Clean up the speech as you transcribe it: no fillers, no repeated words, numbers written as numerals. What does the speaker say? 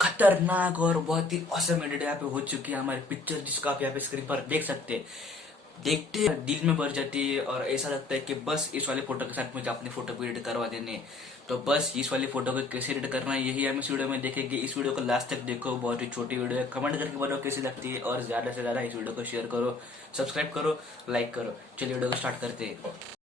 खतरनाक और बहुत ही औसम एडिट यहाँ पे हो चुकी है हमारी पिक्चर, जिसको आप यहाँ पे स्क्रीन पर देख सकते हैं। देखते हैं दिल में भर जाती है और ऐसा लगता है कि बस इस वाले फोटो के साथ मुझे अपनी फोटो को एडिट करवा देने। तो बस इस वाली फोटो को कैसे एडिट करना है यही हम इस वीडियो में देखेंगे। इस वीडियो को लास्ट तक देखो, बहुत ही छोटी वीडियो है। कमेंट करके बताओ कैसी लगती है और ज्यादा से ज्यादा इस वीडियो को शेयर करो, सब्सक्राइब करो, लाइक करो। चलिए वीडियो को स्टार्ट करते हैं।